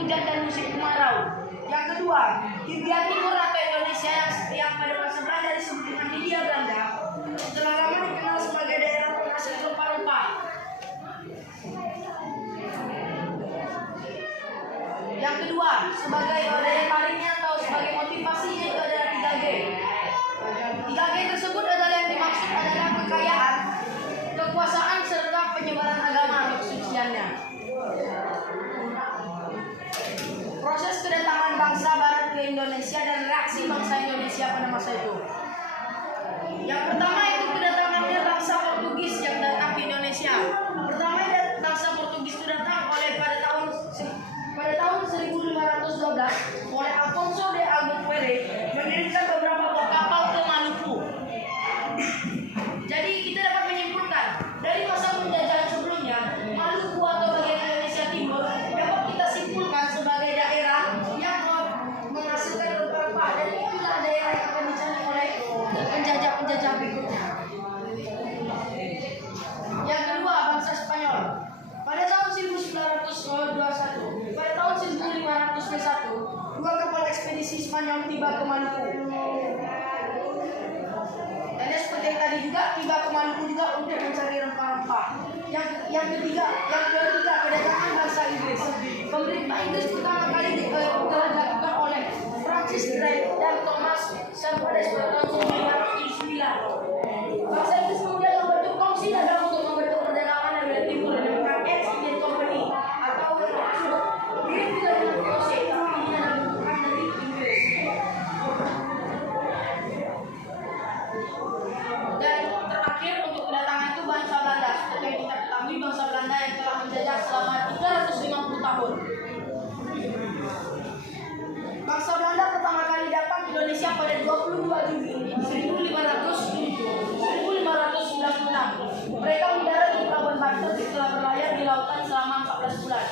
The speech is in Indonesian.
hujan dan musim kemarau. Yang kedua, Hindia Timur atau Indonesia yang pada masa Belanda disebut dengan Hindia Belanda telah lama dikenal sebagai daerah penghasil rempah-rempah. Yang kedua, sebagai daya tariknya atau sebagai motivasinya itu adalah 3G. 3G tersebut adalah yang dimaksud adalah kekayaan, kekuasaan serta penyebaran agama atau kesuciannya. Proses kedatangan bangsa Barat ke Indonesia dan reaksi bangsa Indonesia pada masa itu. Yang pertama itu kedatangannya bangsa Portugis yang datang ke Indonesia. Pertama bangsa Portugis itu datang pada tahun 1512 oleh Afonso de Albuquerque mengirimkan beberapa buah kapal ke Maluku. Jadi kita dapat menyimpulkan dari masa penjajahan sebelumnya, Maluku atau bagian Indonesia Timur dapat kita simpulkan sebagai daerah yang menghasilkan rempah-rempah, dan itulah daerah yang akan dicari oleh penjajah-penjajah berikutnya. Yang kedua, bangsa Spanyol. Pada tahun 1921, pada tahun 1501, 2 kapal ekspedisi Spanyol tiba ke Maluku. Dan seperti yang tadi juga tiba ke Maluku juga untuk mencari rempah-rempah. Yang ketiga, kedatangan bangsa Inggris. Pemerintah Inggris pertama kali dilakukan oleh Francis Drake dan Thomas Samuel pada tahun 1909. Bangsa Inggris kemudian membentuk kongsi dagang untuk membentuk perdagangan dari wilayah timur dengan East India Company atau mirip juga dengan VOC, tapi ini adalah bentukan dari Inggris. Dan terakhir untuk kedatangan itu bangsa Belanda. Seperti yang kita ketahui, bangsa Belanda yang telah menjajah selama 350 tahun. Bangsa Belanda pertama kali datang ke Indonesia pada 22 Juni 1596. Mereka mendarat di Pelabuhan Banten setelah berlayar di lautan selama 14 bulan.